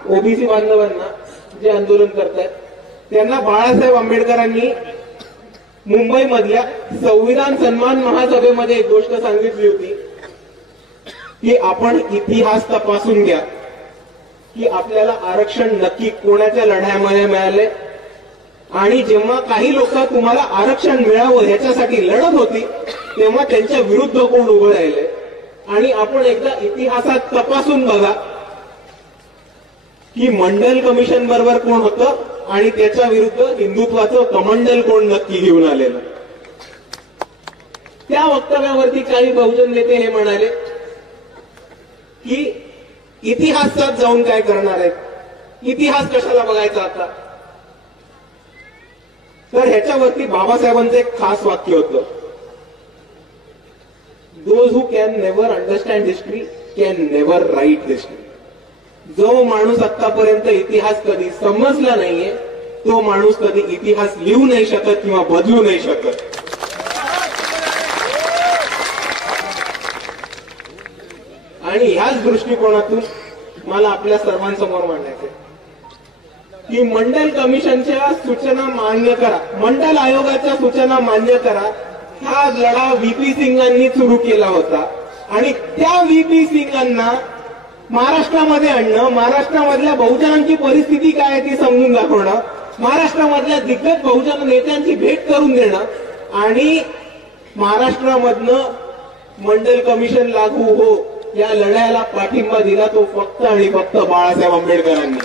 OBC बांधवांना जे आंदोलन करतात त्यांना बाळासाहेब आंबेडकरांनी मुंबईमधल्या संविधान सन्मान महासभेमध्ये एक गोष्ट सांगितली होती की आपण इतिहास तपासून घ्या की आपल्याला आरक्षण नक्की कोणाच्या लढ्यामध्ये मिळाले आणि जेव्हा काही लोक तुम्हाला आरक्षण मिळावं ह्याच्यासाठी लढत होती तेव्हा त्यांच्या विरुद्ध कोण उभं राहिले आणि आपण एकदा इतिहासात तपासून बघा की मंडल कमिशन बरोबर कोण होतं आणि त्याच्या विरुद्ध हिंदुत्वाचं कमंडल कोण नक्की घेऊन आलेलं। त्या वक्तव्यावरती काही बहुजन नेते हे म्हणाले की इतिहासात जाऊन काय करणार आहेत, इतिहास कशाला बघायचा आता। तर ह्याच्यावरती बाबासाहेबांचं एक खास वाक्य होतं, those who can never understand history can never write history. जो माणूस आतापर्यंत इतिहास कधी समजला नाहीये तो माणूस कधी इतिहास लिहू नाही शकत किंवा बदलू नाही शकत। आणि ह्याच दृष्टिकोनातून मला आपल्या सर्वांसमोर मांडायचे की मंडल कमिशनच्या सूचना मान्य करा, मंडल आयोगाच्या सूचना मान्य करा। हा लढा व्हीपी सिंगांनी सुरू केला होता आणि त्या व्हीपी सिंगांना महाराष्ट्रामध्ये आणणं, महाराष्ट्रामधल्या बहुजनांची परिस्थिती काय आहे ती समजून दाखवणं, महाराष्ट्रामधल्या दिग्गज बहुजन नेत्यांची भेट करून देणं आणि महाराष्ट्रामधनं मंडल कमिशन लागू हो या लढ्याला पाठिंबा दिला तो फक्त आणि फक्त बाळासाहेब आंबेडकरांनी।